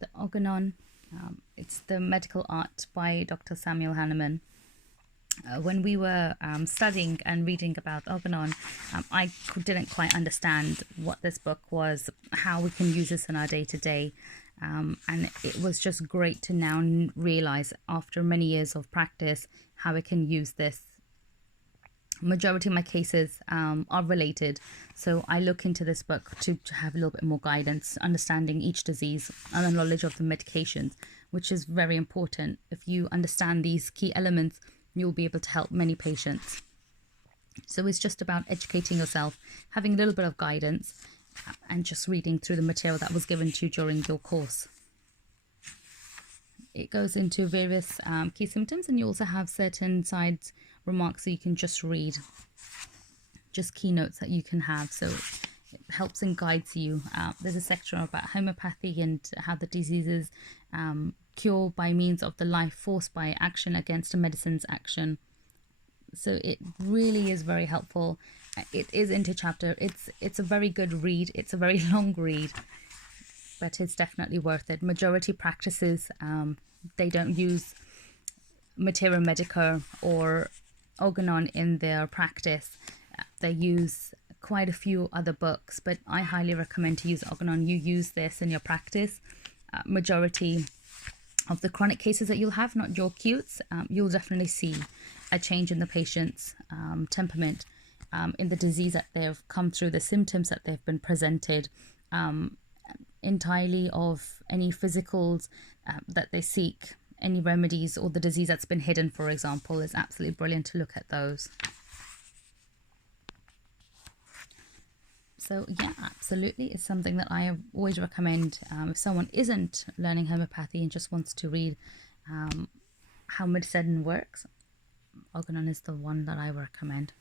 The Organon. It's the medical art by Dr. Samuel Hahnemann. When we were studying and reading about Organon, I didn't quite understand what this book was, how we can use this in our day to day. And it was just great to now realize after many years of practice how we can use this. Majority of my cases are related, so I look into this book to have a little bit more guidance, understanding each disease and the knowledge of the medications, which is very important. If you understand these key elements, you'll be able to help many patients. So it's just about educating yourself, having a little bit of guidance, and just reading through the material that was given to you during your course. It goes into various key symptoms, and you also have certain side remarks so you can just read, just keynotes that you can have, so it helps and guides you. There's a section about homeopathy and how the diseases cure by means of the life force by action against a medicine's action. So it really is very helpful. It is into chapter. It's a very good read. It's a very long read, but it's definitely worth it. Majority practices, they don't use Materia Medica or Organon in their practice. They use quite a few other books, but I highly recommend to use Organon. You use this in your practice. Majority of the chronic cases that you'll have, not your acutes, you'll definitely see a change in the patient's temperament, in the disease that they've come through, the symptoms that they've been presented, entirely of any physicals that they seek, any remedies, or the disease that's been hidden, for example. Is absolutely brilliant to look at those. So yeah, absolutely, it's something that I always recommend if someone isn't learning homeopathy and just wants to read how medicine works. Organon is the one that I recommend.